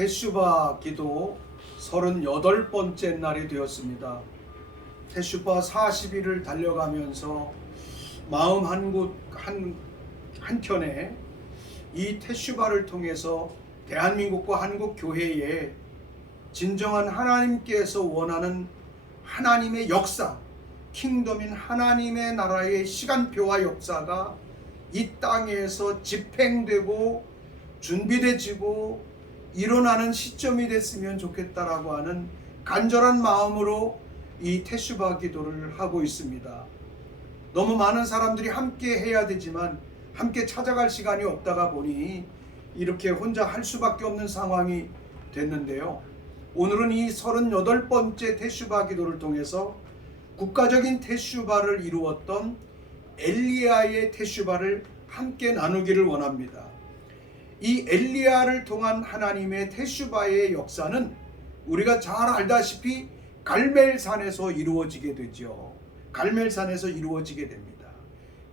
테슈바 기도 38번째 날이 되었습니다. 테슈바 40일을 달려가면서 마음 한켠에 이 테슈바를 통해서 대한민국과 한국 교회에 진정한 하나님께서 원하는 하나님의 역사, 킹덤인 하나님의 나라의 시간표와 역사가 이 땅에서 집행되고 준비되지고 일어나는 시점이 됐으면 좋겠다라고 하는 간절한 마음으로 이 테슈바 기도를 하고 있습니다. 너무 많은 사람들이 함께 해야 되지만 함께 찾아갈 시간이 없다가 보니 이렇게 혼자 할 수밖에 없는 상황이 됐는데요. 오늘은 이 38번째 테슈바 기도를 통해서 국가적인 테슈바를 이루었던 엘리야의 테슈바를 함께 나누기를 원합니다. 이 엘리야를 통한 하나님의 테슈바의 역사는 우리가 잘 알다시피 갈멜산에서 이루어지게 되죠. 갈멜산에서 이루어지게 됩니다.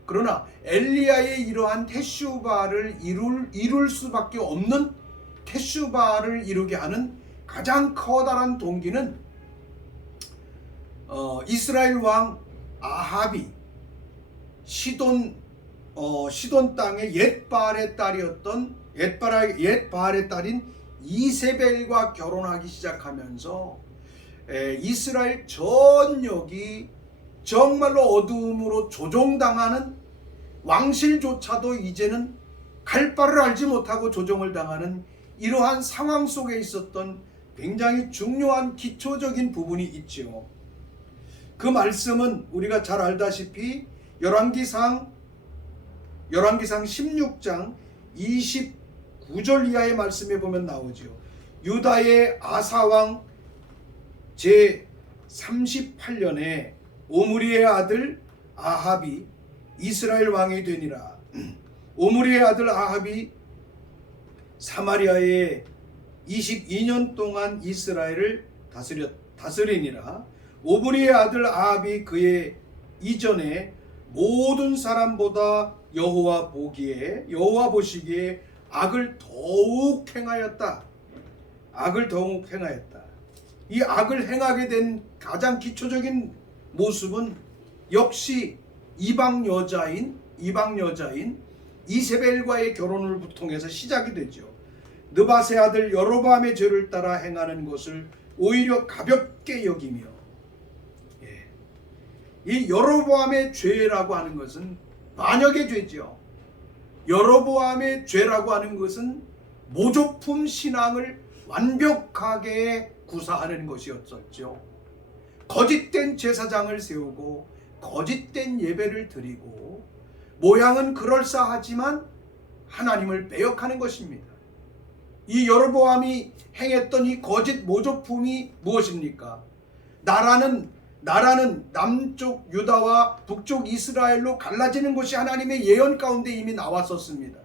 그러나 엘리야의 이러한 테슈바를 이룰 수밖에 없는 테슈바를 이루게 하는 가장 커다란 동기는 이스라엘 왕 아합이 시돈 땅의 옛바알의 딸이었던 옛바알의 딸인 이세벨과 결혼하기 시작하면서 이스라엘 전역이 정말로 어두움으로 조종당하는, 왕실조차도 이제는 갈 바를 알지 못하고 조종을 당하는 이러한 상황 속에 있었던 굉장히 중요한 기초적인 부분이 있지요. 그 말씀은 우리가 잘 알다시피 열왕기상 16장 29절 이하의 말씀에 보면 나오죠. 유다의 아사왕 제38년에 오므리의 아들 아합이 이스라엘 왕이 되니라. 오므리의 아들 아합이 사마리아에 22년 동안 이스라엘을 다스리니라. 오므리의 아들 아합이 그의 이전에 모든 사람보다 여호와 보시기에 악을 더욱 행하였다. 이 악을 행하게 된 가장 기초적인 모습은 역시 이방 여자인 이세벨과의 결혼을 통해서 시작이 되죠. 느밧의 아들 여로보암의 죄를 따라 행하는 것을 오히려 가볍게 여기며, 이 여로보암의 죄라고 하는 것은 반역의 죄죠. 여로보암의 죄라고 하는 것은 모조품 신앙을 완벽하게 구사하는 것이었었죠. 거짓된 제사장을 세우고 거짓된 예배를 드리고 모양은 그럴싸하지만 하나님을 배역하는 것입니다. 이 여로보암이 행했던 이 거짓 모조품이 무엇입니까? 나라는 남쪽 유다와 북쪽 이스라엘로 갈라지는 것이 하나님의 예언 가운데 이미 나왔었습니다.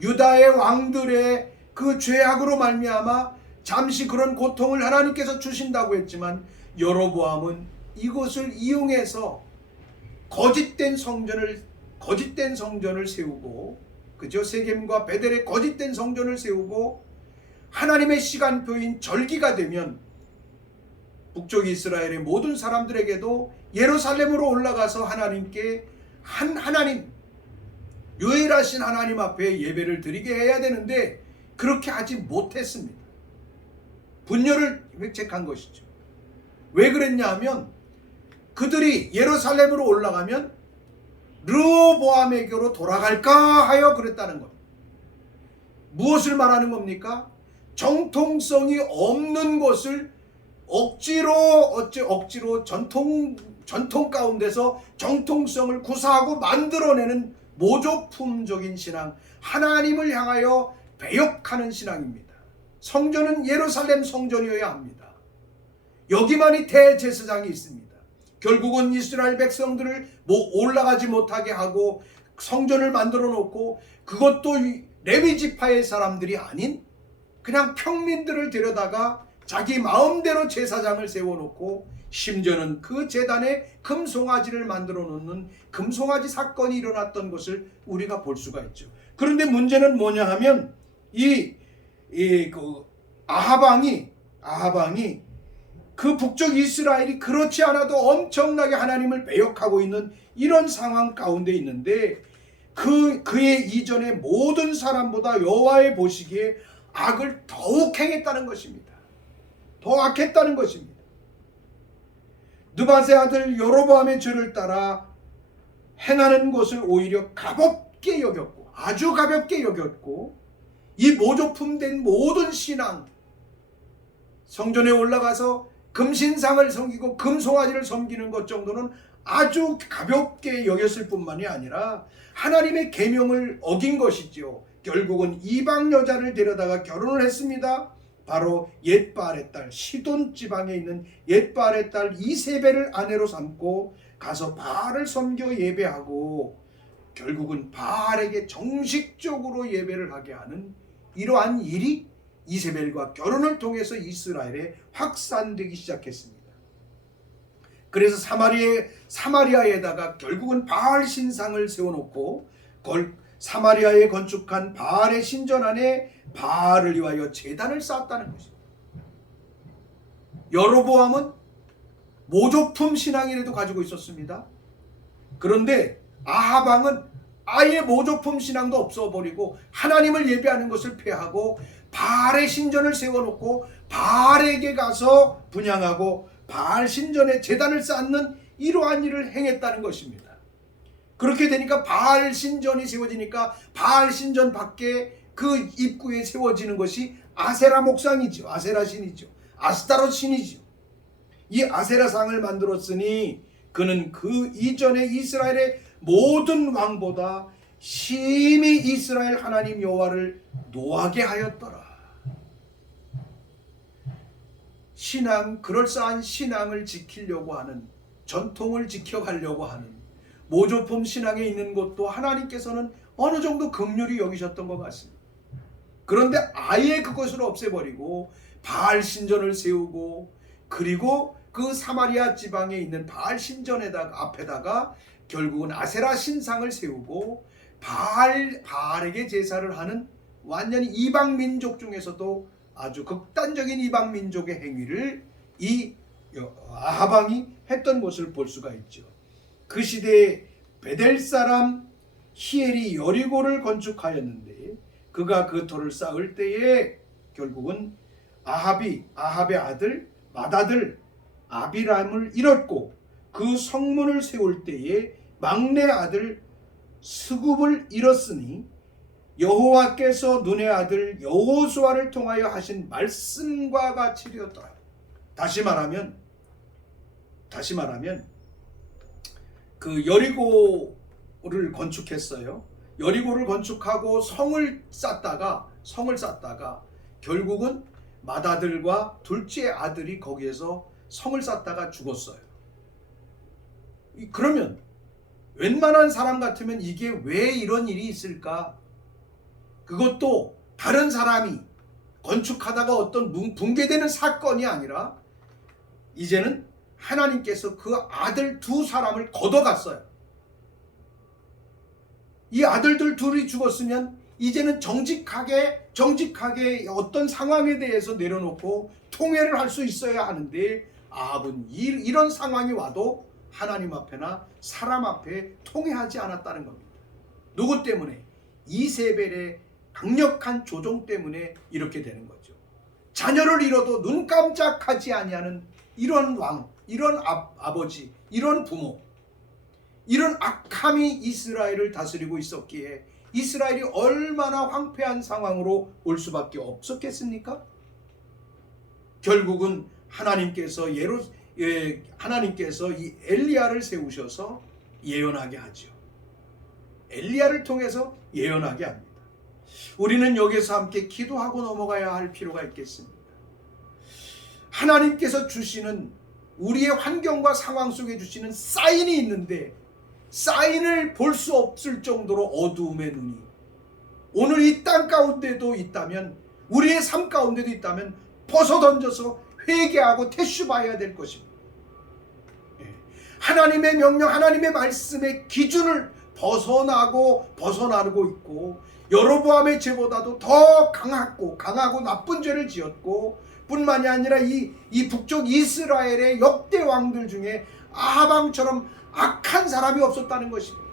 유다의 왕들의 그 죄악으로 말미암아 잠시 그런 고통을 하나님께서 주신다고 했지만 여로보암은 이것을 이용해서 거짓된 성전을 세우고, 그죠? 세겜과 베델의 거짓된 성전을 세우고 하나님의 시간표인 절기가 되면 북쪽 이스라엘의 모든 사람들에게도 예루살렘으로 올라가서 하나님께 하나님, 유일하신 하나님 앞에 예배를 드리게 해야 되는데 그렇게 하지 못했습니다. 분열을 획책한 것이죠. 왜 그랬냐 하면 그들이 예루살렘으로 올라가면 르호보암에게로 돌아갈까 하여 그랬다는 겁니다. 무엇을 말하는 겁니까? 정통성이 없는 것을 억지로 전통 가운데서 정통성을 구사하고 만들어내는 모조품적인 신앙, 하나님을 향하여 배역하는 신앙입니다. 성전은 예루살렘 성전이어야 합니다. 여기만이 대제사장이 있습니다. 결국은 이스라엘 백성들을 올라가지 못하게 하고 성전을 만들어 놓고, 그것도 레위 지파의 사람들이 아닌 그냥 평민들을 데려다가 자기 마음대로 제사장을 세워놓고, 심지어는 그 제단에 금송아지를 만들어 놓는 금송아지 사건이 일어났던 것을 우리가 볼 수가 있죠. 그런데 문제는 뭐냐 하면 이 그 아하방이 그 북쪽 이스라엘이 그렇지 않아도 엄청나게 하나님을 배역하고 있는 이런 상황 가운데 있는데 그의 이전의 모든 사람보다 여호와의 보시기에 악을 더욱 행했다는 것입니다. 더 악했다는 것입니다. 느밧의 아들 여로보암의 죄를 따라 행하는 것을 오히려 가볍게 여겼고, 아주 가볍게 여겼고, 이 모조품된 모든 신앙, 성전에 올라가서 금신상을 섬기고 금송아지를 섬기는 것 정도는 아주 가볍게 여겼을 뿐만이 아니라 하나님의 계명을 어긴 것이죠. 결국은 이방 여자를 데려다가 결혼을 했습니다. 바로 옛바알의 딸, 시돈 지방에 있는 옛바알의 딸 이세벨을 아내로 삼고 가서 바알을 섬겨 예배하고 결국은 바알에게 정식적으로 예배를 하게 하는 이러한 일이 이세벨과 결혼을 통해서 이스라엘에 확산되기 시작했습니다. 그래서 사마리아에다가 결국은 바알 신상을 세워놓고 사마리아에 건축한 바알의 신전 안에 바알을 위하여 제단을 쌓았다는 것입니다. 여로보암은 모조품 신앙이라도 가지고 있었습니다. 그런데 아하방은 아예 모조품 신앙도 없어버리고 하나님을 예배하는 것을 폐하고 바알의 신전을 세워놓고 바알에게 가서 분향하고 바알 신전에 제단을 쌓는 이러한 일을 행했다는 것입니다. 그렇게 되니까 바알 신전이 세워지니까 바알 신전 밖에 그 입구에 세워지는 것이 아세라 목상이죠. 아세라 신이죠. 아스타롯 신이죠. 이 아세라 상을 만들었으니 그는 그 이전에 이스라엘의 모든 왕보다 심히 이스라엘 하나님 여호와를 노하게 하였더라. 그럴싸한 신앙을 지키려고 하는, 전통을 지켜가려고 하는 모조품 신앙에 있는 것도 하나님께서는 어느 정도 긍휼히 여기셨던 것 같습니다. 그런데 아예 그것을 없애버리고 바알 신전을 세우고 그리고 그 사마리아 지방에 있는 바알 앞에다가 결국은 아세라 신상을 세우고 바알에게 제사를 하는 완전히 이방 민족 중에서도 아주 극단적인 이방 민족의 행위를 이 아하방이 했던 것을 볼 수가 있죠. 그 시대에 베델 사람 히엘이 여리고를 건축하였는데 그가 그 터를 쌓을 때에 결국은 아합의 아들 맏아들 아비람을 잃었고 그 성문을 세울 때에 막내 아들 스굽을 잃었으니 여호와께서 눈의 아들 여호수아를 통하여 하신 말씀과 같이 되었더라. 다시 말하면 그 여리고를 건축했어요. 여리고를 건축하고 성을 쌓다가 결국은 맏아들과 둘째 아들이 거기에서 성을 쌓다가 죽었어요. 그러면 웬만한 사람 같으면 이게 왜 이런 일이 있을까? 그것도 다른 사람이 건축하다가 어떤 붕괴되는 사건이 아니라 이제는 하나님께서 그 아들 두 사람을 걷어갔어요. 이 아들들 둘이 죽었으면 이제는 정직하게 어떤 상황에 대해서 내려놓고 통회를 할 수 있어야 하는데 아합은 이런 상황이 와도 하나님 앞에나 사람 앞에 통회하지 않았다는 겁니다. 누구 때문에? 이세벨의 강력한 조종 때문에 이렇게 되는 거죠. 자녀를 잃어도 눈 깜짝하지 아니하는 이런 왕, 이런 아버지, 이런 부모, 이런 악함이 이스라엘을 다스리고 있었기에 이스라엘이 얼마나 황폐한 상황으로 올 수밖에 없었겠습니까? 결국은 하나님께서 이 엘리야를 세우셔서 예언하게 하죠. 엘리야를 통해서 예언하게 합니다. 우리는 여기서 함께 기도하고 넘어가야 할 필요가 있겠습니다. 하나님께서 주시는 우리의 환경과 상황 속에 주시는 사인이 있는데 사인을 볼 수 없을 정도로 어두움의 눈이 오늘 이 땅 가운데도 있다면, 우리의 삶 가운데도 있다면 벗어던져서 회개하고 태슈봐야 될 것입니다. 하나님의 명령, 하나님의 말씀의 기준을 벗어나고 있고 여로보암의 죄보다도 더 강하고 나쁜 죄를 지었고, 뿐만이 아니라 이 북쪽 이스라엘의 역대 왕들 중에 아합 왕처럼 악한 사람이 없었다는 것입니다.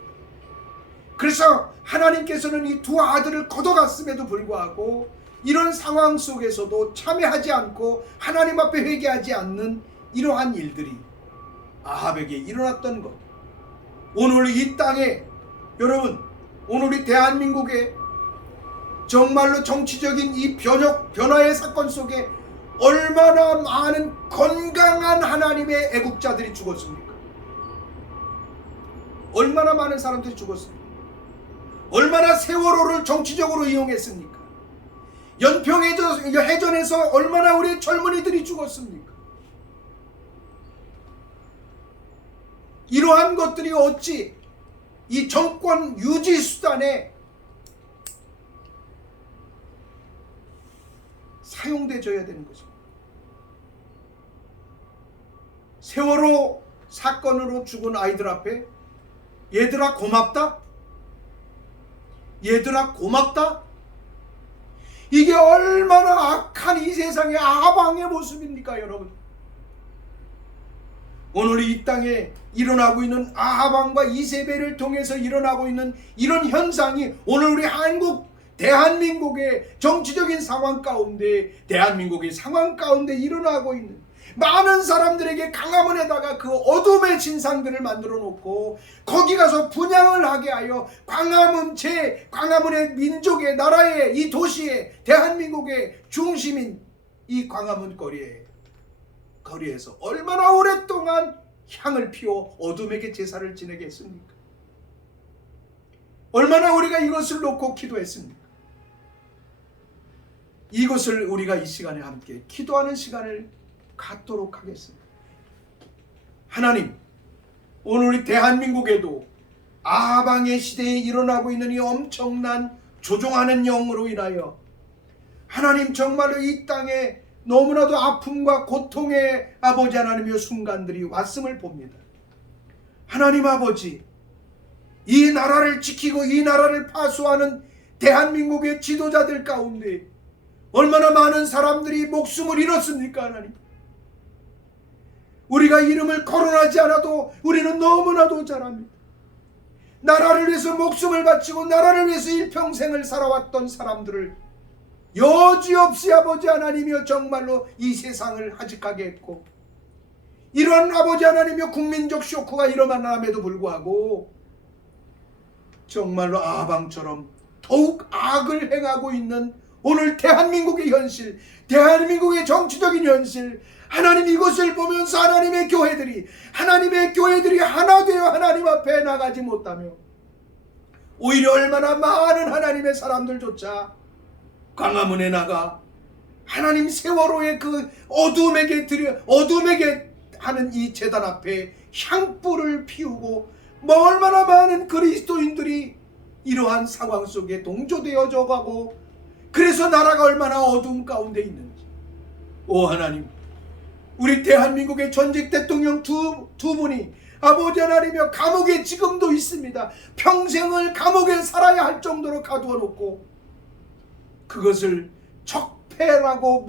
그래서 하나님께서는 이 두 아들을 걷어갔음에도 불구하고 이런 상황 속에서도 참여하지 않고 하나님 앞에 회개하지 않는 이러한 일들이 아합에게 일어났던 것. 오늘 이 땅에, 여러분, 오늘 우리 대한민국에 정말로 정치적인 이 변화의 사건 속에 얼마나 많은 건강한 하나님의 애국자들이 죽었습니까? 얼마나 많은 사람들이 죽었습니까? 얼마나 세월호를 정치적으로 이용했습니까? 연평해전에서 얼마나 우리 젊은이들이 죽었습니까? 이러한 것들이 어찌 이 정권 유지 수단에 사용되어야 되는 것입니다. 세월호 사건으로 죽은 아이들 앞에 얘들아 고맙다? 얘들아 고맙다? 이게 얼마나 악한 이 세상의 아방의 모습입니까, 여러분? 오늘 이 땅에 일어나고 있는 아합왕과 이세벨을 통해서 일어나고 있는 이런 현상이 오늘 우리 대한민국의 정치적인 상황 가운데, 대한민국의 상황 가운데 일어나고 있는 많은 사람들에게 광화문에다가 그 어둠의 진상들을 만들어 놓고 거기 가서 분향을 하게 하여 광화문의 민족의 나라의 이 도시의 대한민국의 중심인 이 광화문 거리에서 얼마나 오랫동안 향을 피워 어둠에게 제사를 지내게 했습니까? 얼마나 우리가 이것을 놓고 기도했습니까? 이것을 우리가 이 시간에 함께 기도하는 시간을 갖도록 하겠습니다. 하나님, 오늘 우리 대한민국에도 아방의 시대에 일어나고 있는 이 엄청난 조종하는 영으로 인하여 하나님 정말로 이 땅에 너무나도 아픔과 고통의 아버지 하나님의 순간들이 왔음을 봅니다. 하나님 아버지, 이 나라를 지키고 이 나라를 파수하는 대한민국의 지도자들 가운데 얼마나 많은 사람들이 목숨을 잃었습니까, 하나님? 우리가 이름을 거론하지 않아도 우리는 너무나도 잘 압니다. 나라를 위해서 목숨을 바치고 나라를 위해서 일평생을 살아왔던 사람들을 여지없이 아버지 하나님이여 정말로 이 세상을 하직하게 했고, 이런 아버지 하나님이여 국민적 쇼크가 일어남에도 불구하고 정말로 아방처럼 더욱 악을 행하고 있는 오늘 대한민국의 현실, 대한민국의 정치적인 현실, 하나님 이것을 보면서 하나님의 교회들이 하나 되어 하나님 앞에 나가지 못하며 오히려 얼마나 많은 하나님의 사람들조차 광화문에 나가 하나님 세월호의 그 어둠에게 하는 이 제단 앞에 향불을 피우고 얼마나 많은 그리스도인들이 이러한 상황 속에 동조되어져 가고, 그래서 나라가 얼마나 어두운 가운데 있는지. 오 하나님, 우리 대한민국의 전직 대통령 두 분이 아버지 하나님이여 감옥에 지금도 있습니다. 평생을 감옥에 살아야 할 정도로 가두어 놓고 그것을 적폐라고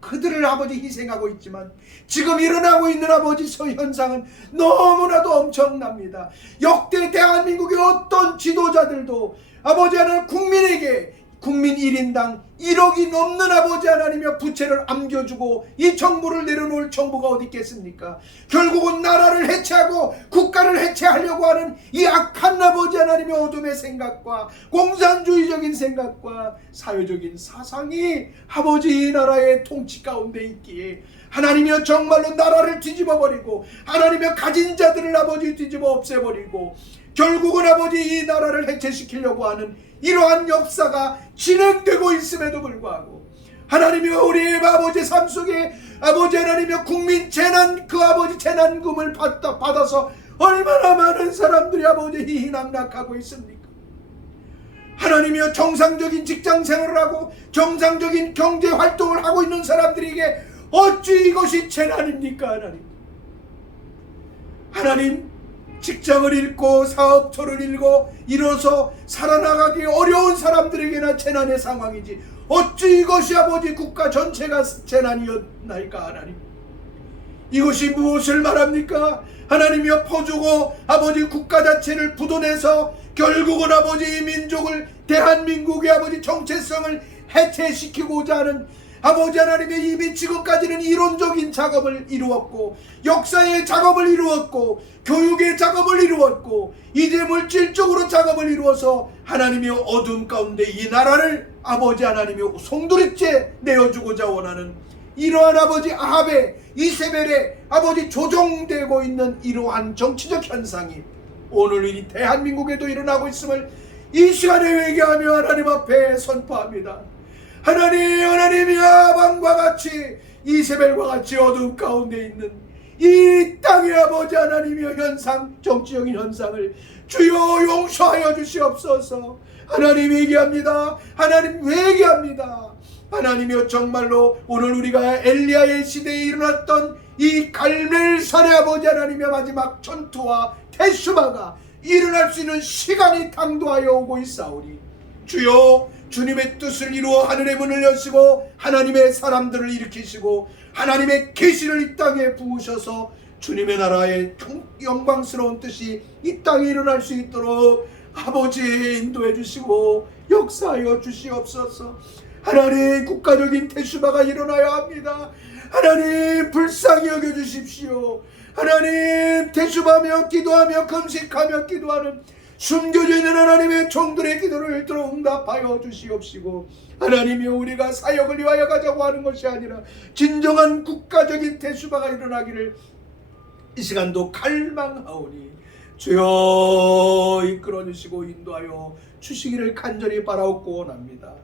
그들을 아버지 희생하고 있지만 지금 일어나고 있는 아버지 현상은 너무나도 엄청납니다. 역대 대한민국의 어떤 지도자들도 아버지 하나님 국민 1인당 1억이 넘는 아버지 하나님의 부채를 안겨주고 이 정부를 내려놓을 정부가 어디 있겠습니까? 결국은 나라를 해체하고 국가를 해체하려고 하는 이 악한 아버지 하나님의 어둠의 생각과 공산주의적인 생각과 사회적인 사상이 아버지 이 나라의 통치 가운데 있기에 하나님이여 정말로 나라를 뒤집어버리고 하나님의 가진 자들을 아버지 뒤집어 없애버리고 결국은 아버지 이 나라를 해체시키려고 하는 이러한 역사가 진행되고 있음에도 불구하고 하나님이여 우리의 아버지 삶 속에 아버지 하나님이여 국민 재난금을 받아서 얼마나 많은 사람들이 아버지 희희낙낙하고 있습니까? 하나님이여 정상적인 직장생활을 하고 정상적인 경제활동을 하고 있는 사람들에게 어찌 이것이 재난입니까? 하나님 직장을 잃고 사업처를 잃고 이뤄서 살아나가기 어려운 사람들에게나 재난의 상황이지 어찌 이것이 아버지 국가 전체가 재난이었나이까. 하나님, 이것이 무엇을 말합니까? 하나님이여, 퍼주고 아버지 국가 자체를 부도내서 결국은 아버지 이 민족을, 대한민국의 아버지 정체성을 해체시키고자 하는 아버지 하나님의 이미 지금까지는 이론적인 작업을 이루었고 역사의 작업을 이루었고 교육의 작업을 이루었고 이제 물질적으로 작업을 이루어서 하나님의 어둠 가운데 이 나라를 아버지 하나님의 송두리째 내어주고자 원하는 이러한 아버지 아합의 이세벨의 아버지 조종되고 있는 이러한 정치적 현상이 오늘 이 대한민국에도 일어나고 있음을 이 시간에 회개하며 하나님 앞에 선포합니다. 하나님이 아방과 같이 이세벨과 같이 어둠 가운데 있는 이 땅의 아버지 하나님의 현상, 정치적인 현상을 주여 용서하여 주시옵소서. 하나님 회개합니다. 하나님 회개합니다. 하나님이여, 정말로 오늘 우리가 엘리야의 시대에 일어났던 이 갈멜산의 아버지 하나님의 마지막 전투와 테슈바가 일어날 수 있는 시간이 당도하여 오고 있사오니 주여, 주님의 뜻을 이루어 하늘의 문을 여시고 하나님의 사람들을 일으키시고 하나님의 계시를 이 땅에 부으셔서 주님의 나라의 영광스러운 뜻이 이 땅에 일어날 수 있도록 아버지 인도해 주시고 역사하여 주시옵소서. 하나님, 국가적인 테슈바가 일어나야 합니다. 하나님, 불쌍히 여겨 주십시오. 하나님, 테슈바며 기도하며 금식하며 기도하는 숨겨져 있는 하나님의 종들의 기도를 들어 응답하여 주시옵시고, 하나님이여, 우리가 사역을 위하여 가자고 하는 것이 아니라 진정한 국가적인 테슈바가 일어나기를 이 시간도 갈망하오니 주여 이끌어 주시고 인도하여 주시기를 간절히 바라옵고 원합니다.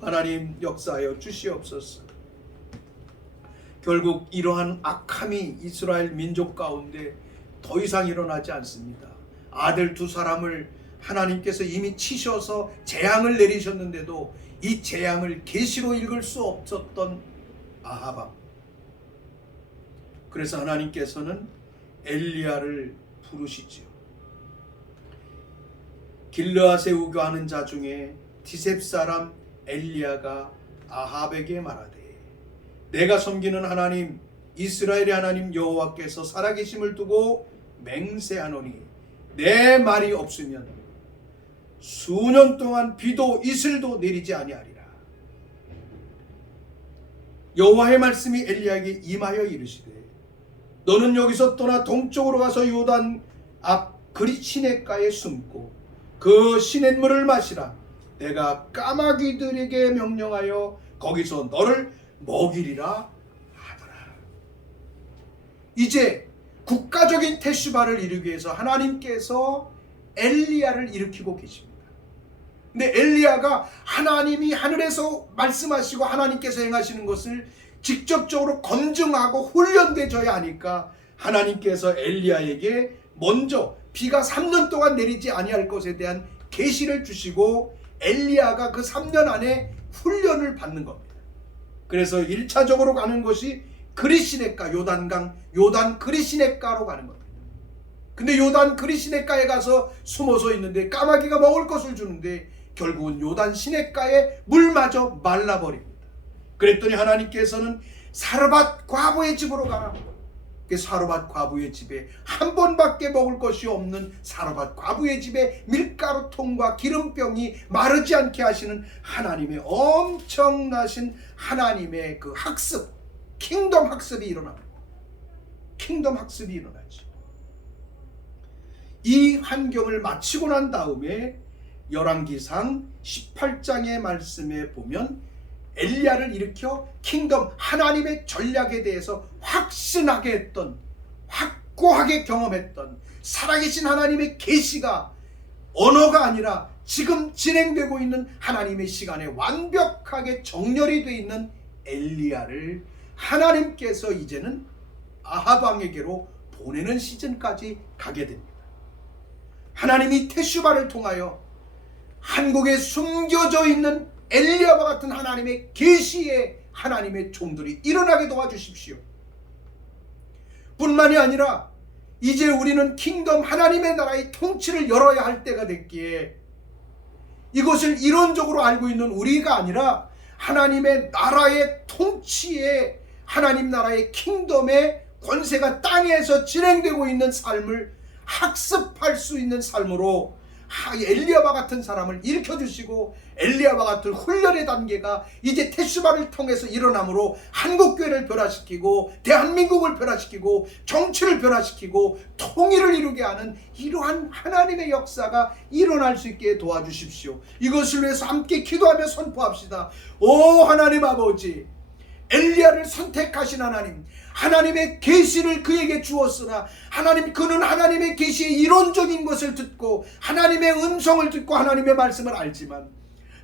하나님, 역사하여 주시옵소서. 결국 이러한 악함이 이스라엘 민족 가운데 더 이상 일어나지 않습니다. 아들 두 사람을 하나님께서 이미 치셔서 재앙을 내리셨는데도 이 재앙을 계시로 읽을 수 없었던 아합. 그래서 하나님께서는 엘리야를 부르시지요. 길르앗에 우겨하는 자 중에 디셉 사람 엘리야가 아합에게 말하되, 내가 섬기는 하나님 이스라엘의 하나님 여호와께서 살아계심을 두고 맹세하노니 내 말이 없으면 수년 동안 비도 이슬도 내리지 아니하리라. 여호와의 말씀이 엘리야에게 임하여 이르시되, 너는 여기서 떠나 동쪽으로 가서 요단 앞 그리 시냇가에 숨고 그 시냇물을 마시라. 내가 까마귀들에게 명령하여 거기서 너를 먹이리라 하더라. 이제 국가적인 테슈바를 이루기 위해서 하나님께서 엘리야를 일으키고 계십니다. 근데 엘리야가 하나님이 하늘에서 말씀하시고 하나님께서 행하시는 것을 직접적으로 검증하고 훈련되어야 하니까 하나님께서 엘리야에게 먼저 비가 3년 동안 내리지 아니할 것에 대한 계시를 주시고 엘리야가 그 3년 안에 훈련을 받는 겁니다. 그래서 1차적으로 가는 것이 그리시네가, 요단강 요단 그리시네가로 가는 겁니다. 근데 요단 그리시네가에 가서 숨어서 있는데 까마귀가 먹을 것을 주는데 결국은 요단 시내가에 물마저 말라버립니다. 그랬더니 하나님께서는 사르밧 과부의 집으로 가라. 사르밧 과부의 집에 한 번밖에 먹을 것이 없는 사르밧 과부의 집에 밀가루통과 기름병이 마르지 않게 하시는 하나님의 엄청나신 하나님의 그 학습, 킹덤 학습이 일어납니다. 킹덤 학습이 일어나죠. 이 환경을 마치고 난 다음에 열왕기상 18장의 말씀에 보면 엘리야를 일으켜 킹덤, 하나님의 전략에 대해서 확신하게 했던, 확고하게 경험했던 살아계신 하나님의 계시가 언어가 아니라 지금 진행되고 있는 하나님의 시간에 완벽하게 정렬이 되어 있는 엘리야를 하나님께서 이제는 아합 왕에게로 보내는 시즌까지 가게 됩니다. 하나님이 테슈바를 통하여 한국에 숨겨져 있는 엘리야와 같은 하나님의 계시의 하나님의 종들이 일어나게 도와주십시오. 뿐만이 아니라 이제 우리는 킹덤 하나님의 나라의 통치를 열어야 할 때가 됐기에 이것을 이론적으로 알고 있는 우리가 아니라 하나님의 나라의 통치에 하나님 나라의 킹덤의 권세가 땅에서 진행되고 있는 삶을 학습할 수 있는 삶으로 엘리야와 같은 사람을 일으켜주시고 엘리야와 같은 훈련의 단계가 이제 테스바를 통해서 일어나므로 한국교회를 변화시키고 대한민국을 변화시키고 정치를 변화시키고 통일을 이루게 하는 이러한 하나님의 역사가 일어날 수 있게 도와주십시오. 이것을 위해서 함께 기도하며 선포합시다. 오 하나님 아버지, 엘리야를 선택하신 하나님, 하나님의 계시를 그에게 주었으나 하나님, 그는 하나님의 계시의 이론적인 것을 듣고 하나님의 음성을 듣고 하나님의 말씀을 알지만,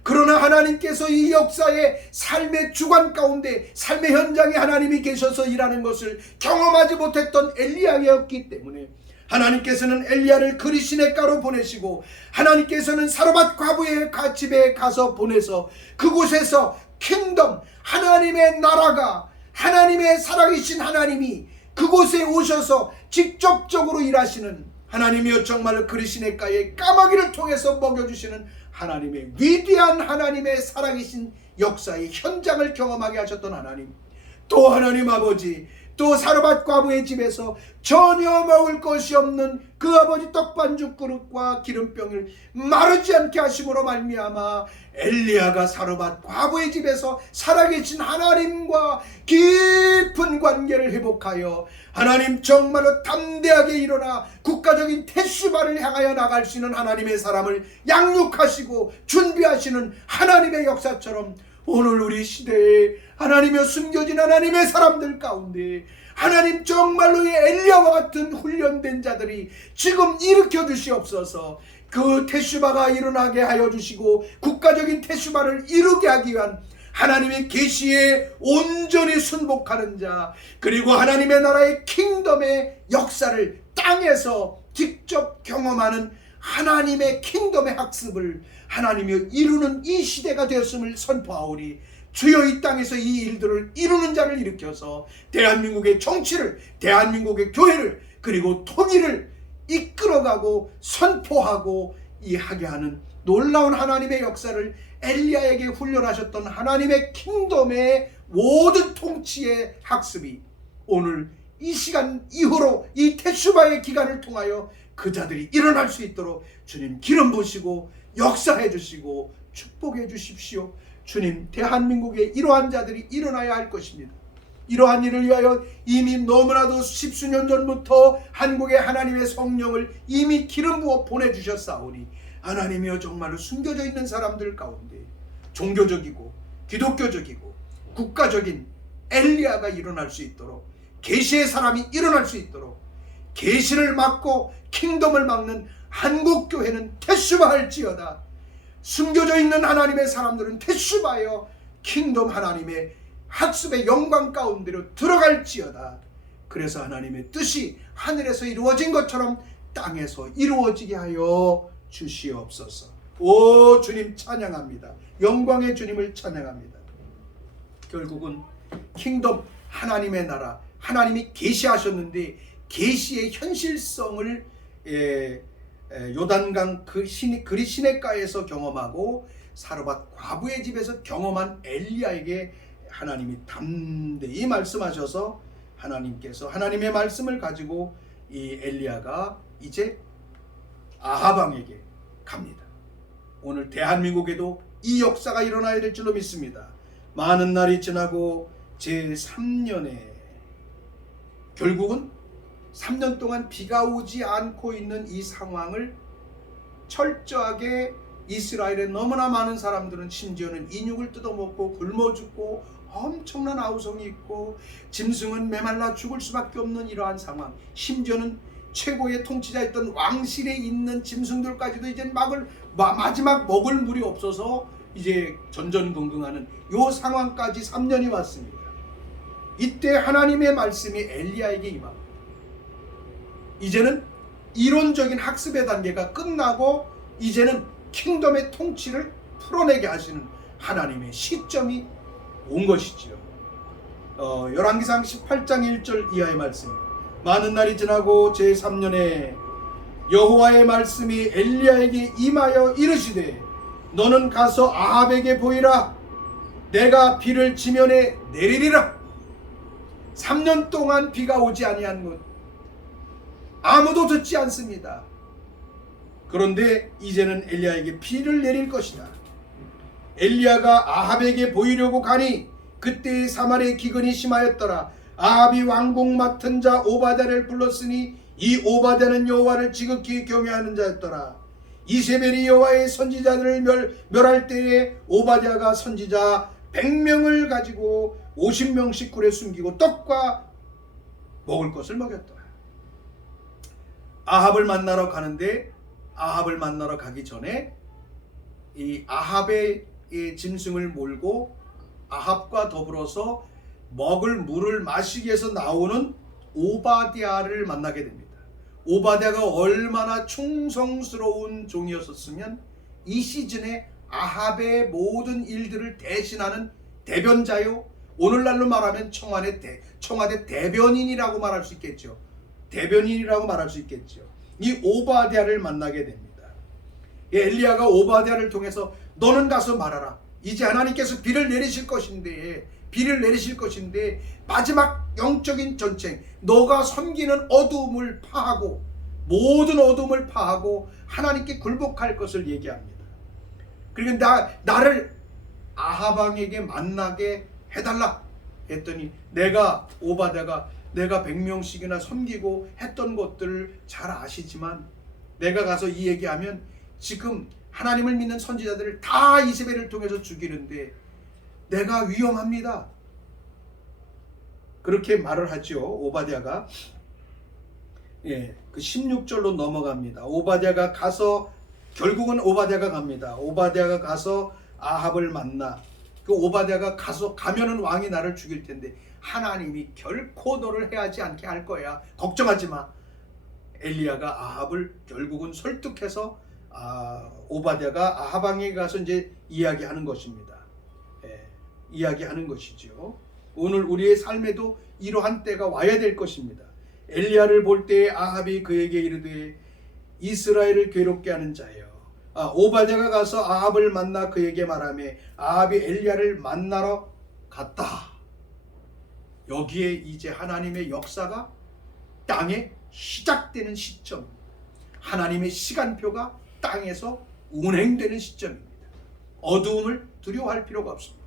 그러나 하나님께서 이 역사의 삶의 주관 가운데 삶의 현장에 하나님이 계셔서 일하는 것을 경험하지 못했던 엘리야였기 때문에 하나님께서는 엘리야를 그리 시냇가로 보내시고 하나님께서는 사르밧 과부의 집에 가서 보내서 그곳에서 킹덤, 하나님의 나라가, 하나님의 살아계신 하나님이 그곳에 오셔서 직접적으로 일하시는 하나님이여, 정말로 그리 시냇가에 까마귀를 통해서 먹여주시는 하나님의 위대한 하나님의 살아계신 역사의 현장을 경험하게 하셨던 하나님, 또 하나님 아버지, 또 사르밧 과부의 집에서 전혀 먹을 것이 없는 그 아버지 떡반죽 그릇과 기름병을 마르지 않게 하심으로 말미암아 엘리야가 사르밧 과부의 집에서 살아계신 하나님과 깊은 관계를 회복하여 하나님 정말로 담대하게 일어나 국가적인 테스바를 향하여 나갈 수 있는 하나님의 사람을 양육하시고 준비하시는 하나님의 역사처럼 오늘 우리 시대에 하나님의 숨겨진 하나님의 사람들 가운데 하나님 정말로 이 엘리야와 같은 훈련된 자들이 지금 일으켜 주시옵소서. 그 테스바가 일어나게 하여 주시고 국가적인 테스바를 이루게 하기 위한 하나님의 계시에 온전히 순복하는 자, 그리고 하나님의 나라의 킹덤의 역사를 땅에서 직접 경험하는 하나님의 킹덤의 학습을 하나님이 이루는 이 시대가 되었음을 선포하오니, 주여 이 땅에서 이 일들을 이루는 자를 일으켜서 대한민국의 정치를, 대한민국의 교회를, 그리고 통일을 이끌어가고 선포하고 하게 하는 놀라운 하나님의 역사를 엘리야에게 훈련하셨던 하나님의 킹덤의 모든 통치의 학습이 오늘 이 시간 이후로 이 테스바의 기간을 통하여 그 자들이 일어날 수 있도록 주님 기름 부으시고 역사해 주시고 축복해 주십시오. 주님, 대한민국에 이러한 자들이 일어나야 할 것입니다. 이러한 일을 위하여 이미 너무나도 십수년 전부터 한국에 하나님의 성령을 이미 기름 부어 보내주셨사오니 하나님이여, 정말로 숨겨져 있는 사람들 가운데 종교적이고 기독교적이고 국가적인 엘리야가 일어날 수 있도록, 계시의 사람이 일어날 수 있도록, 계시를 막고 킹덤을 막는 한국교회는 테스바할지어다. 숨겨져 있는 하나님의 사람들은 테스바하여 킹덤 하나님의 학습의 영광 가운데로 들어갈지어다. 그래서 하나님의 뜻이 하늘에서 이루어진 것처럼 땅에서 이루어지게 하여 주시옵소서. 오 주님 찬양합니다. 영광의 주님을 찬양합니다. 결국은 킹덤, 하나님의 나라, 하나님이 계시하셨는데 계시의 현실성을 요단강 그리 시냇가에서 경험하고 사르밧 과부의 집에서 경험한 엘리야에게 하나님이 담대히 말씀하셔서 하나님께서 하나님의 말씀을 가지고 이 엘리야가 이제 아합 왕에게 갑니다. 오늘 대한민국에도 이 역사가 일어나야 될 줄로 믿습니다. 많은 날이 지나고 제3년에 결국은 3년 동안 비가 오지 않고 있는 이 상황을 철저하게 이스라엘의 너무나 많은 사람들은 심지어는 인육을 뜯어먹고 굶어 죽고 엄청난 아우성이 있고 짐승은 메말라 죽을 수밖에 없는 이러한 상황, 심지어는 최고의 통치자였던 왕실에 있는 짐승들까지도 이제 마지막 먹을 물이 없어서 이제 전전긍긍하는 이 상황까지 3년이 왔습니다. 이때 하나님의 말씀이 엘리야에게 임합니다. 이제는 이론적인 학습의 단계가 끝나고 이제는 킹덤의 통치를 풀어내게 하시는 하나님의 시점이 온 것이지요. 열왕기상 18장 1절 이하의 말씀. 많은 날이 지나고 제3년에 여호와의 말씀이 엘리야에게 임하여 이르시되 너는 가서 아합에게 보이라. 내가 비를 지면에 내리리라. 3년 동안 비가 오지 아니한 것 아무도 듣지 않습니다. 그런데 이제는 엘리야에게 비를 내릴 것이다. 엘리야가 아합에게 보이려고 가니 그때의 사마리아의 기근이 심하였더라. 아합이 왕궁 맡은 자 오바댜를 불렀으니 이 오바댜는 여호와를 지극히 경외하는 자였더라. 이세벨이 여호와의 선지자들을 멸할 때에 오바댜가 선지자 100명을 가지고 50명씩 굴에 숨기고 떡과 먹을 것을 먹였더라. 아합을 만나러 가는데 아합을 만나러 가기 전에 이 아합의 짐승을 몰고 아합과 더불어서 먹을 물을 마시기 위해서 나오는 오바댜를 만나게 됩니다. 오바댜가 얼마나 충성스러운 종이었었으면 이 시즌에 아합의 모든 일들을 대신하는 대변자요, 오늘날로 말하면 청와대 대변인이라고 말할 수 있겠죠. 대변인이라고 말할 수 있겠죠. 이 오바댜를 만나게 됩니다. 엘리야가 오바댜를 통해서 너는 가서 말하라. 이제 하나님께서 비를 내리실 것인데 마지막 영적인 전쟁, 너가 섬기는 어두움을 파하고 모든 어두움을 파하고 하나님께 굴복할 것을 얘기합니다. 그리고 나를 아합 왕에게 만나게 해달라 했더니 오바댜가 내가 100명씩이나 섬기고 했던 것들을 잘 아시지만 내가 가서 이 얘기하면 지금 하나님을 믿는 선지자들을 다 이세벨을 통해서 죽이는데 내가 위험합니다. 그렇게 말을 하죠. 오바댜가. 그 16절로 넘어갑니다. 오바댜가 가서 결국은 오바댜가 갑니다. 오바댜가 가서 아합을 만나. 그 오바댜가 가면은 왕이 나를 죽일 텐데 하나님이 결코 너를 해하지 않게 할 거야. 걱정하지 마. 엘리야가 아합을 결국은 설득해서 오바댜가 아합 왕에게 가서 이제 이야기하는 것입니다. 이야기하는 것이죠. 오늘 우리의 삶에도 이러한 때가 와야 될 것입니다. 엘리야를 볼 때에 아합이 그에게 이르되 이스라엘을 괴롭게 하는 자여. 오바댜가 가서 아합을 만나 그에게 말하며 아합이 엘리야를 만나러 갔다. 여기에 이제 하나님의 역사가 땅에 시작되는 시점, 하나님의 시간표가 땅에서 운행되는 시점입니다. 어두움을 두려워할 필요가 없습니다.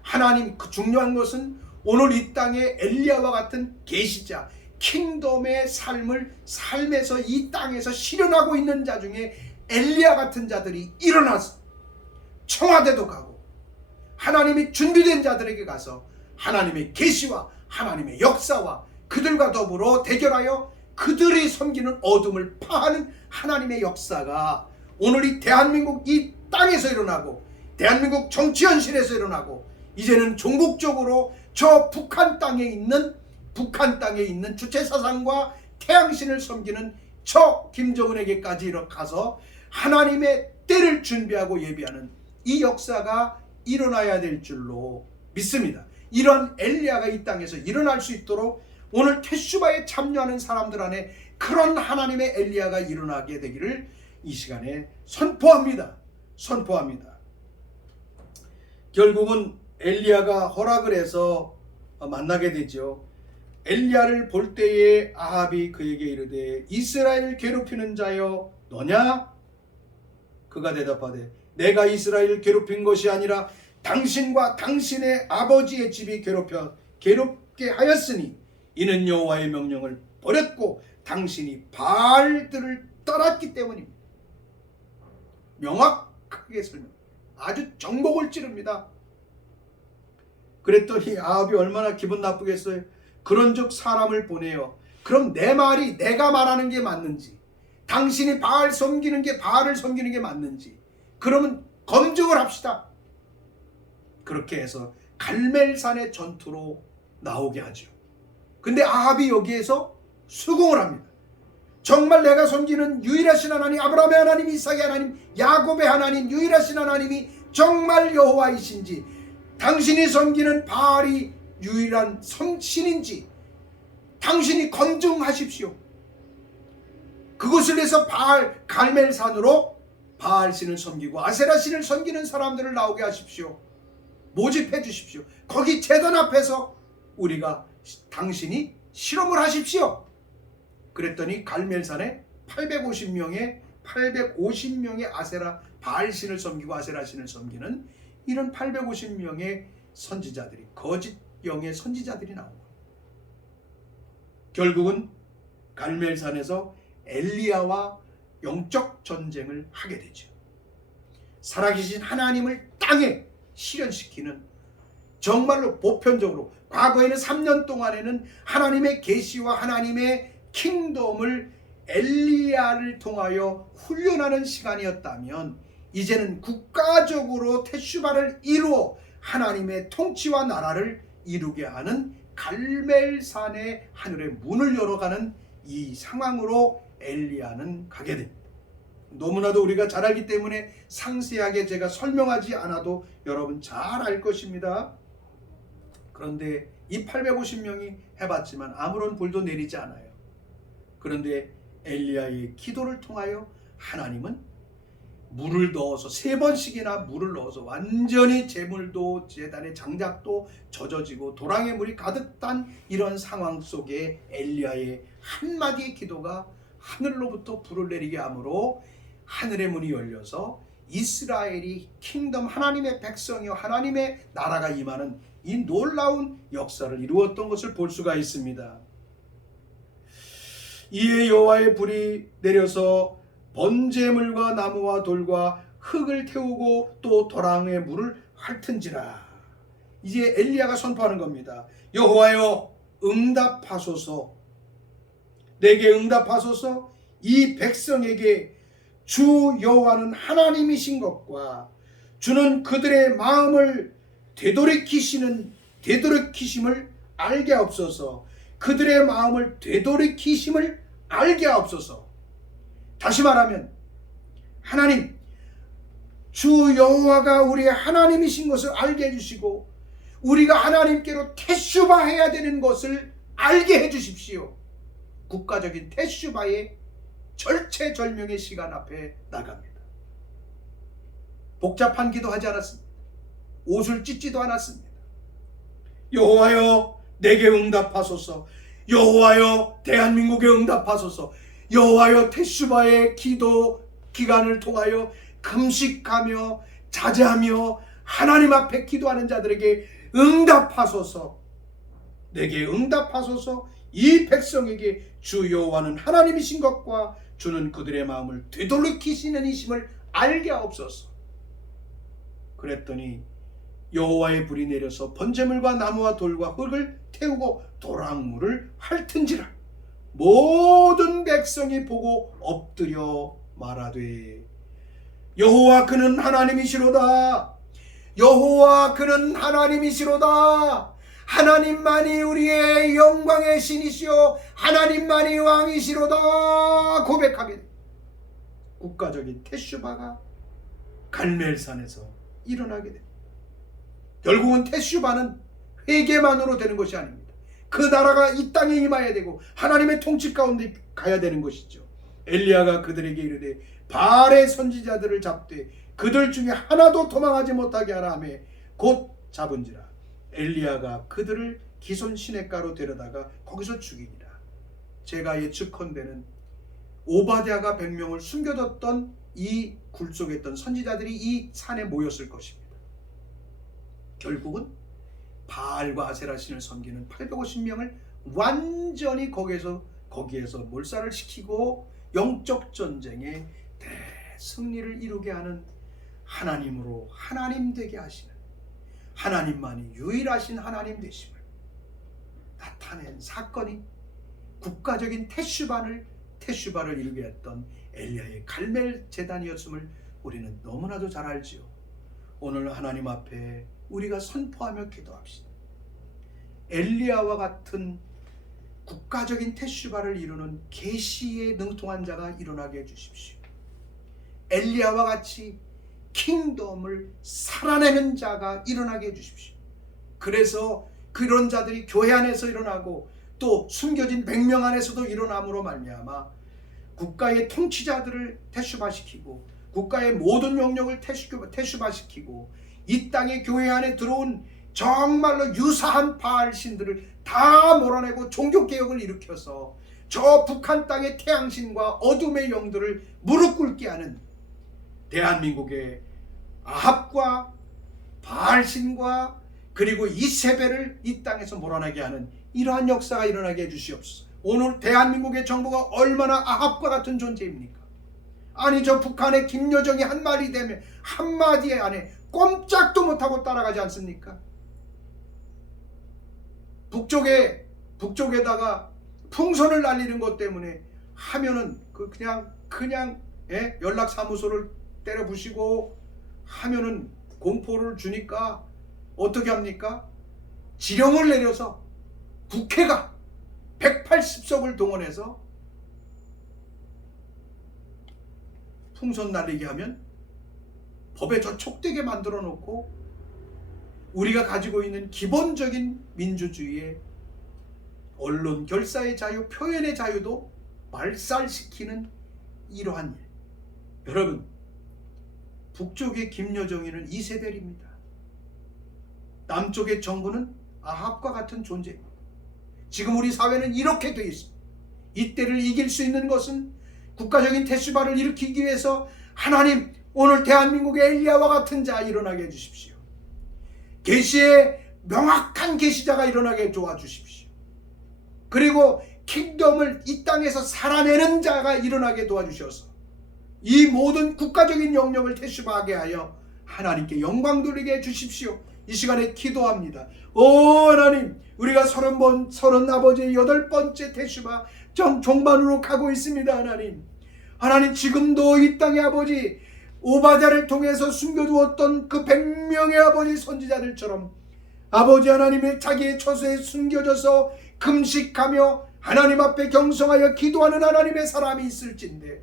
하나님, 그 중요한 것은 오늘 이 땅에 엘리야와 같은 계시자, 킹덤의 삶에서 이 땅에서 실현하고 있는 자 중에 엘리야 같은 자들이 일어나서 청와대도 가고 하나님이 준비된 자들에게 가서 하나님의 계시와 하나님의 역사와 그들과 더불어 대결하여 그들이 섬기는 어둠을 파하는 하나님의 역사가 오늘 이 대한민국 이 땅에서 일어나고 대한민국 정치 현실에서 일어나고 이제는 종국적으로 저 북한 땅에 있는 주체사상과 태양신을 섬기는 저 김정은에게까지 가서 하나님의 때를 준비하고 예비하는 이 역사가 일어나야 될 줄로 믿습니다. 이런 엘리야가 이 땅에서 일어날 수 있도록 오늘 테슈바에 참여하는 사람들 안에 그런 하나님의 엘리야가 일어나게 되기를 이 시간에 선포합니다. 결국은 엘리야가 허락을 해서 만나게 되죠. 엘리야를 볼 때에 아합이 그에게 이르되 이스라엘을 괴롭히는 자여 너냐? 그가 대답하되 내가 이스라엘을 괴롭힌 것이 아니라 당신과 당신의 아버지의 집이 괴롭게 하였으니 이는 여호와의 명령을 버렸고 당신이 바알들을 따랐기 때문입니다. 명확하게 설명, 아주 정복을 찌릅니다. 그랬더니 아합이 얼마나 기분 나쁘겠어요. 그런즉 사람을 보내요. 그럼 내 말이 내가 말하는 게 맞는지, 당신이 바알을 섬기는 게 맞는지, 그러면 검증을 합시다. 그렇게 해서 갈멜산의 전투로 나오게 하죠. 근데 아합이 여기에서 수긍을 합니다. 정말 내가 섬기는 유일하신 하나님, 아브라함의 하나님, 이삭의 하나님, 야곱의 하나님, 유일하신 하나님이 정말 여호와이신지, 당신이 섬기는 바알이 유일한 신인지, 당신이 검증하십시오. 그것을 위해서 바알 갈멜산으로 바알 신을 섬기고 아세라 신을 섬기는 사람들을 나오게 하십시오. 모집해 주십시오. 거기 제단 앞에서 우리가 당신이 실험을 하십시오. 그랬더니 갈멜산에 850명의 아세라 바알 신을 섬기고 아세라 신을 섬기는 이런 850명의 선지자들이, 거짓 영의 선지자들이 나온 거예요. 결국은 갈멜산에서 엘리야와 영적 전쟁을 하게 되죠. 살아계신 하나님을 땅에 실현시키는, 정말로 보편적으로 과거에는 3년 동안에는 하나님의 계시와 하나님의 킹덤을 엘리야를 통하여 훈련하는 시간이었다면, 이제는 국가적으로 테슈바를 이루어 하나님의 통치와 나라를 이루게 하는 갈멜산의 하늘의 문을 열어가는 이 상황으로 엘리야는 가게 됩니다. 너무나도 우리가 잘 알기 때문에 상세하게 제가 설명하지 않아도 여러분 잘 알 것입니다. 그런데 이 850명이 해봤지만 아무런 불도 내리지 않아요. 그런데 엘리야의 기도를 통하여 하나님은 물을 넣어서 3번씩이나 물을 넣어서 완전히 제물도 제단의 장작도 젖어지고 도랑의 물이 가득 단 이런 상황 속에 엘리야의 한마디의 기도가 하늘로부터 불을 내리게 하므로 하늘의 문이 열려서 이스라엘이 킹덤, 하나님의 백성이요 하나님의 나라가 임하는 이 놀라운 역사를 이루었던 것을 볼 수가 있습니다. 이에 여호와의 불이 내려서 번제물과 나무와 돌과 흙을 태우고 또 도랑의 물을 핥은지라. 이제 엘리야가 선포하는 겁니다. 여호와여 응답하소서, 내게 응답하소서. 이 백성에게 주 여호와는 하나님이신 것과 주는 그들의 마음을 되돌이키심을 알게 하옵소서. 그들의 마음을 되돌이키심을 알게 하옵소서. 다시 말하면 하나님, 주 여호와가 우리의 하나님이신 것을 알게 해주시고 우리가 하나님께로 테슈바해야 되는 것을 알게 해주십시오. 국가적인 테슈바의 절체절명의 시간 앞에 나갑니다. 복잡한 기도하지 않았습니다. 옷을 찢지도 않았습니다. 여호와여 내게 응답하소서. 여호와여 대한민국에 응답하소서. 여호와여 테슈바의 기도 기간을 통하여 금식하며 자제하며 하나님 앞에 기도하는 자들에게 응답하소서. 내게 응답하소서. 이 백성에게 주 여호와는 하나님이신 것과 주는 그들의 마음을 되돌이키시는 이심을 알게 하옵소서. 그랬더니 여호와의 불이 내려서 번제물과 나무와 돌과 흙을 태우고 도랑물을 핥은지라. 모든 백성이 보고 엎드려 말하되 여호와 그는 하나님이시로다. 여호와 그는 하나님이시로다. 하나님만이 우리의 영광의 신이시오. 하나님만이 왕이시로다 고백하게 됩니다. 국가적인 테슈바가 갈멜산에서 일어나게 됩니다. 결국은 테슈바는 회개만으로 되는 것이 아닙니다. 그 나라가 이 땅에 임해야 되고 하나님의 통치 가운데 가야 되는 것이죠. 엘리야가 그들에게 이르되 바알의 선지자들을 잡되 그들 중에 하나도 도망하지 못하게 하라 하며 곧 잡은지라. 엘리야가 그들을 기손 시냇가로 데려다가 거기서 죽이니라. 제가 예측컨대는 오바댜가 100명을 숨겨뒀던 이 굴 속에 있던 선지자들이 이 산에 모였을 것입니다. 결국은 바알과 아세라 신을 섬기는 850명을 완전히 거기에서 몰살을 시키고 영적 전쟁의 대승리를 이루게 하는 하나님으로 하나님 되게 하시는, 하나님만이 유일하신 하나님 되심을 나타낸 사건이 국가적인 테슈바를 이루게 했던 엘리야의 갈멜 제단이었음을 우리는 너무나도 잘 알지요. 오늘 하나님 앞에 우리가 선포하며 기도합시다. 엘리야와 같은 국가적인 테슈바를 이루는 계시에 능통한 자가 일어나게 해주십시오. 엘리야와 같이 킹덤을 살아내는 자가 일어나게 해주십시오. 그래서 그런 자들이 교회 안에서 일어나고 또 숨겨진 백명 안에서도 일어남으로 말미암아 국가의 통치자들을 태슈바시키고 국가의 모든 영역을 태슈바시키고 이 땅의 교회 안에 들어온 정말로 유사한 바알 신들을 다 몰아내고 종교개혁을 일으켜서 저 북한 땅의 태양신과 어둠의 영들을 무릎 꿇게 하는 대한민국의 아합과 바알신과 그리고 이세벨을 이 땅에서 몰아내게 하는 이러한 역사가 일어나게 해주시옵소서. 오늘 대한민국의 정부가 얼마나 아합과 같은 존재입니까? 아니 저 북한의 김여정이 한 말이 되면 한마디 안에 꼼짝도 못하고 따라가지 않습니까? 북쪽에다가 풍선을 날리는 것 때문에 하면은 그냥 연락사무소를 때려 부시고 하면은 공포를 주니까 어떻게 합니까? 지령을 내려서 국회가 180석을 동원해서 풍선 날리게 하면 법에 저촉되게 만들어 놓고 우리가 가지고 있는 기본적인 민주주의의 언론 결사의 자유, 표현의 자유도 말살시키는 이러한 일. 여러분, 북쪽의 김여정이는 이세벨입니다. 남쪽의 정부는 아합과 같은 존재입니다. 지금 우리 사회는 이렇게 되어 있습니다. 이때를 이길 수 있는 것은 국가적인 테슈바를 일으키기 위해서 하나님 오늘 대한민국의 엘리야와 같은 자 일어나게 해주십시오. 계시의 명확한 계시자가 일어나게 도와주십시오. 그리고 킹덤을 이 땅에서 살아내는 자가 일어나게 도와주셔서 이 모든 국가적인 영역을 테슈바하게 하여 하나님께 영광 돌리게 해주십시오. 이 시간에 기도합니다. 오 하나님, 우리가 30 아버지의 8번째 테슈바 종반으로 가고 있습니다. 하나님 지금도 이 땅의 아버지 오바댜를 통해서 숨겨두었던 그 100명의 아버지 선지자들처럼 아버지 하나님의 자기의 처소에 숨겨져서 금식하며 하나님 앞에 경성하여 기도하는 하나님의 사람이 있을진데,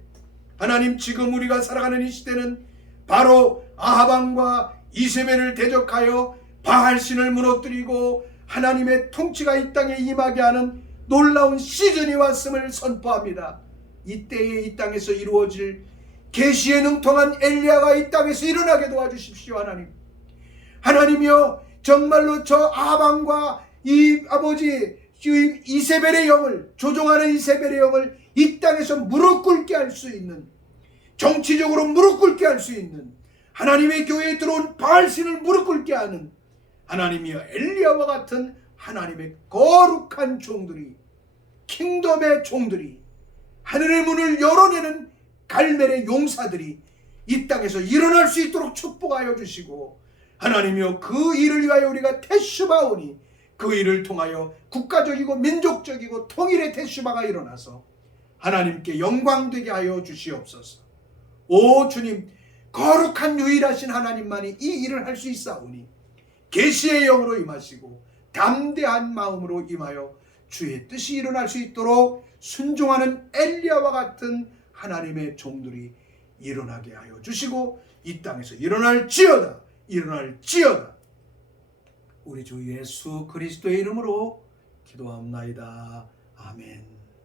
하나님 지금 우리가 살아가는 이 시대는 바로 아하방과 이세벨을 대적하여 바알신을 무너뜨리고 하나님의 통치가 이 땅에 임하게 하는 놀라운 시즌이 왔음을 선포합니다. 이때에 이 땅에서 이루어질 계시에 능통한 엘리야가 이 땅에서 일어나게 도와주십시오. 하나님이여, 정말로 저 아방과 이 아버지 이세벨의 영을 조종하는 이세벨의 영을 이 땅에서 무릎 꿇게 할 수 있는, 정치적으로 무릎 꿇게 할 수 있는, 하나님의 교회에 들어온 바알신을 무릎 꿇게 하는 하나님이여, 엘리야와 같은 하나님의 거룩한 종들이, 킹덤의 종들이, 하늘의 문을 열어내는 갈멜의 용사들이 이 땅에서 일어날 수 있도록 축복하여 주시고, 하나님이여 그 일을 위하여 우리가 테슈바오니 그 일을 통하여 국가적이고 민족적이고 통일의 테슈바가 일어나서 하나님께 영광되게 하여 주시옵소서. 오 주님, 거룩한 유일하신 하나님만이 이 일을 할 수 있사오니 계시의 영으로 임하시고 담대한 마음으로 임하여 주의 뜻이 일어날 수 있도록 순종하는 엘리야와 같은 하나님의 종들이 일어나게 하여 주시고 이 땅에서 일어날지어다. 우리 주 예수 그리스도의 이름으로 기도합나이다. 아멘.